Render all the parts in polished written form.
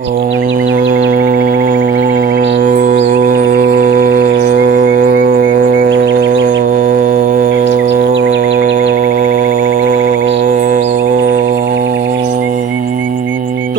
तो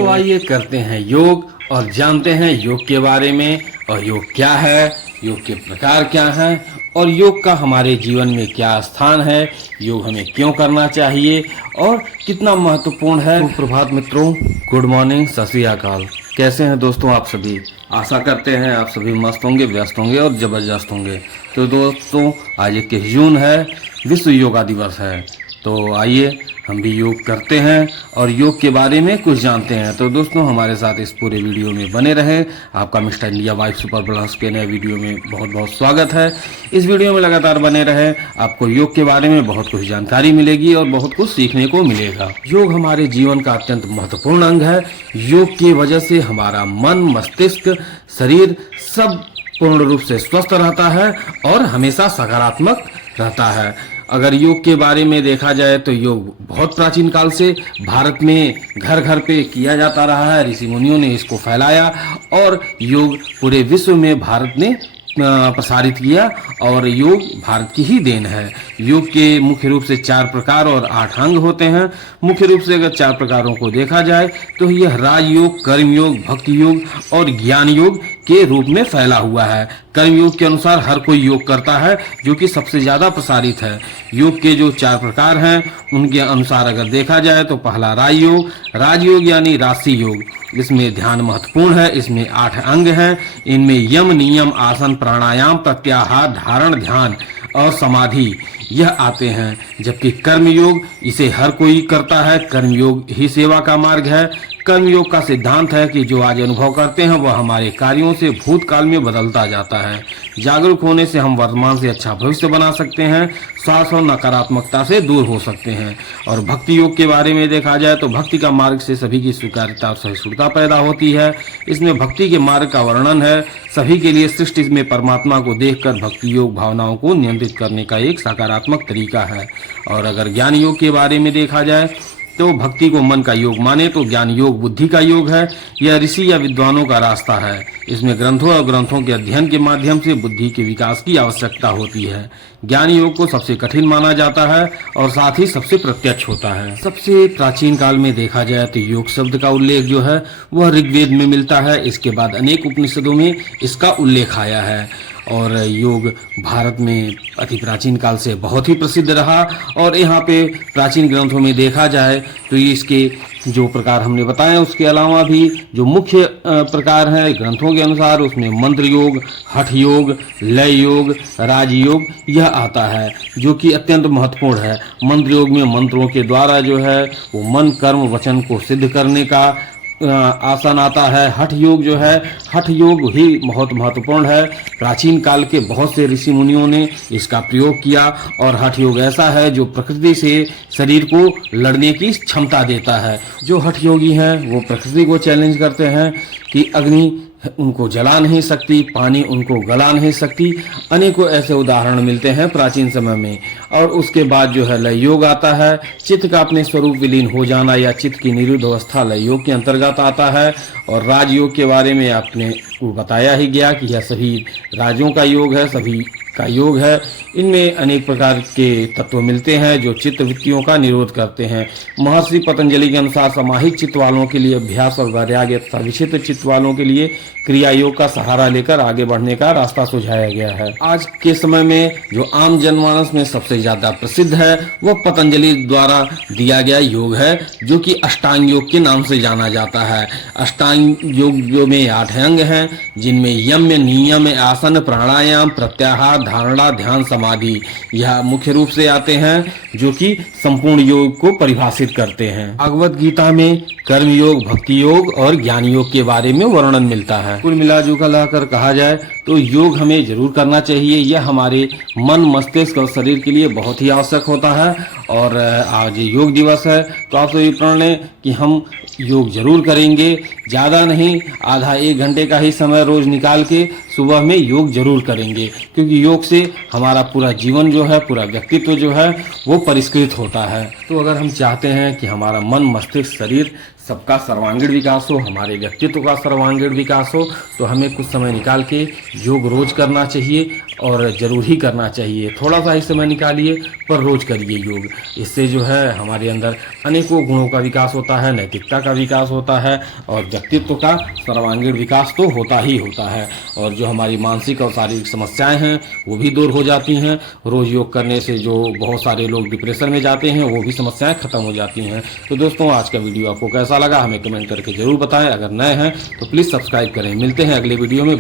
आइए करते हैं योग और जानते हैं योग के बारे में और योग क्या है, योग के प्रकार क्या हैं और योग का हमारे जीवन में क्या स्थान है, योग हमें क्यों करना चाहिए और कितना महत्वपूर्ण है। सुप्रभात मित्रों, गुड मॉर्निंग, सत श्री अकाल। कैसे हैं दोस्तों आप सभी? आशा करते हैं आप सभी मस्त होंगे, व्यस्त होंगे और जबरदस्त होंगे। तो दोस्तों आज 21 जून है, विश्व योगा दिवस है। तो आइए हम भी योग करते हैं और योग के बारे में कुछ जानते हैं। तो दोस्तों हमारे साथ इस पूरे वीडियो में बने रहें। आपका mister India wife super plus के नए वीडियो में बहुत बहुत स्वागत है। इस वीडियो में लगातार बने रहें, आपको योग के बारे में बहुत कुछ जानकारी मिलेगी और बहुत कुछ सीखने को मिलेगा। योग हमारे जीवन का अत्यंत महत्वपूर्ण अंग है। योग की वजह से हमारा मन, मस्तिष्क, शरीर सब पूर्ण रूप से स्वस्थ रहता है और हमेशा सकारात्मक रहता है। अगर योग के बारे में देखा जाए तो योग बहुत प्राचीन काल से भारत में घर घर पे किया जाता रहा है। ऋषि मुनियों ने इसको फैलाया और योग पूरे विश्व में भारत ने प्रसारित किया और योग भारत की ही देन है। योग के मुख्य रूप से 4 प्रकार और 8 अंग होते हैं। मुख्य रूप से अगर 4 प्रकारों को देखा जाए तो यह राजयोग, कर्म योग, भक्ति योग और ज्ञान योग के रूप में फैला हुआ है। कर्म योग के अनुसार हर कोई योग करता है, जो कि सबसे ज्यादा प्रसारित है। योग के जो 4 प्रकार हैं उनके अनुसार अगर देखा जाए तो पहला राजयोग यानी राशि योग। इसमें ध्यान महत्वपूर्ण है। इसमें 8 अंग हैं। इनमें यम, नियम, आसन, प्राणायाम, प्रत्याहार, धारण, ध्यान और समाधि यह आते हैं। जबकि कर्म योग इसे हर कोई करता है। कर्म योग ही सेवा का मार्ग है। कर्म योग का सिद्धांत है कि जो आज अनुभव करते हैं वह हमारे कार्यों से भूतकाल में बदलता जाता है। जागरूक होने से हम वर्तमान से अच्छा भविष्य बना सकते हैं, स्वार्थ और नकारात्मकता से दूर हो सकते हैं। और भक्ति योग के बारे में देखा जाए तो भक्ति का मार्ग से सभी की स्वीकार्यता और सहिष्णुता पैदा होती है। इसमें भक्ति के मार्ग का वर्णन है। सभी के लिए सृष्टि में परमात्मा को देखकर भक्ति योग भावनाओं को नियंत्रित करने का एक सकारात्मक तरीका है। और अगर ज्ञान योग के बारे में देखा जाए तो भक्ति को मन का योग माने तो ज्ञान योग बुद्धि का योग है। यह ऋषि या विद्वानों का रास्ता है। इसमें ग्रंथों और ग्रंथों के अध्ययन के माध्यम से बुद्धि के विकास की आवश्यकता होती है। ज्ञान योग को सबसे कठिन माना जाता है और साथ ही सबसे प्रत्यक्ष होता है। सबसे प्राचीन काल में देखा जाए तो योग शब्द का उल्लेख जो है वह ऋग्वेद में मिलता है। इसके बाद अनेक उपनिषदों में इसका उल्लेख आया है। और योग भारत में अति प्राचीन काल से बहुत ही प्रसिद्ध रहा। और यहाँ पे प्राचीन ग्रंथों में देखा जाए तो इसके जो प्रकार हमने बताए उसके अलावा भी जो मुख्य प्रकार हैं ग्रंथों के अनुसार उसमें मंत्र योग, हठ योग, लय योग, राजयोग यह आता है, जो कि अत्यंत महत्वपूर्ण है। मंत्र योग में मंत्रों के द्वारा जो है वो मन, कर्म, वचन को सिद्ध करने का आसन आता है। हठ योग जो है, हठ योग ही बहुत महत्वपूर्ण है। प्राचीन काल के बहुत से ऋषि मुनियों ने इसका प्रयोग किया और हठ योग ऐसा है जो प्रकृति से शरीर को लड़ने की क्षमता देता है। जो हठ योगी हैं वो प्रकृति को चैलेंज करते हैं कि अग्नि उनको जला नहीं सकती, पानी उनको गला नहीं सकती। अनेकों ऐसे उदाहरण मिलते हैं प्राचीन समय में। और उसके बाद जो है लय योग आता है। चित्त का अपने स्वरूप विलीन हो जाना या चित्त की निरुद्ध अवस्था लय योग के अंतर्गत आता है। और राजयोग के बारे में आपने बताया ही गया कि यह सभी राजों का योग है, सभी का योग है। इनमें अनेक प्रकार के तत्व मिलते हैं जो चित्त वृत्तियों का निरोध करते हैं। महर्षि पतंजलि के अनुसार समाहित चित्त वालों के लिए अभ्यास और वैराग्य तथा विचित्र चित्त वालों के लिए क्रिया योग का सहारा लेकर आगे बढ़ने का रास्ता सुझाया गया है। आज के समय में जो आम जनमानस में सबसे ज्यादा प्रसिद्ध है वह पतंजलि द्वारा दिया गया योग है, जो कि अष्टांग योग के नाम से जाना जाता है। अष्टांग योग में 8 अंग हैं, जिनमें यम, नियम, आसन, प्राणायाम, प्रत्याहार, धारणा, ध्यान, समाधि यह मुख्य रूप से आते हैं, जो कि संपूर्ण योग को परिभाषित करते हैं। भागवत गीता में कर्म योग, भक्ति योग और ज्ञान योग के बारे में वर्णन मिलता है। कुल मिला कर कहा जाए तो योग हमें जरूर करना चाहिए। यह हमारे मन, मस्तिष्क और शरीर के लिए बहुत ही आवश्यक होता है। और आज योग दिवस है तो आप सभी प्रण लें कि हम योग जरूर करेंगे। ज़्यादा नहीं, आधा 1 घंटे का ही समय रोज निकाल के सुबह में योग जरूर करेंगे, क्योंकि योग से हमारा पूरा जीवन जो है, पूरा व्यक्तित्व जो है वो परिष्कृत होता है। तो अगर हम चाहते हैं कि हमारा मन, मस्तिष्क, शरीर सबका सर्वांगीण विकास हो, हमारे व्यक्तित्व का सर्वांगीण विकास हो, तो हमें कुछ समय निकाल के योग रोज करना चाहिए और ज़रूर ही करना चाहिए। थोड़ा सा ही समय निकालिए पर रोज करिए योग। इससे जो है हमारे अंदर अनेकों गुणों का विकास होता है, नैतिकता का विकास होता है और व्यक्तित्व का सर्वांगीण विकास तो होता ही होता है। और जो हमारी मानसिक और शारीरिक समस्याएं हैं वो भी दूर हो जाती हैं। रोज योग करने से जो बहुत सारे लोग डिप्रेशन में जाते हैं वो भी समस्याएं खत्म हो जाती हैं। तो दोस्तों, आज का वीडियो आपको कैसा लगा हमें कमेंट करके जरूर बताएं। अगर नए हैं तो प्लीज़ सब्सक्राइब करें। मिलते हैं अगले वीडियो में।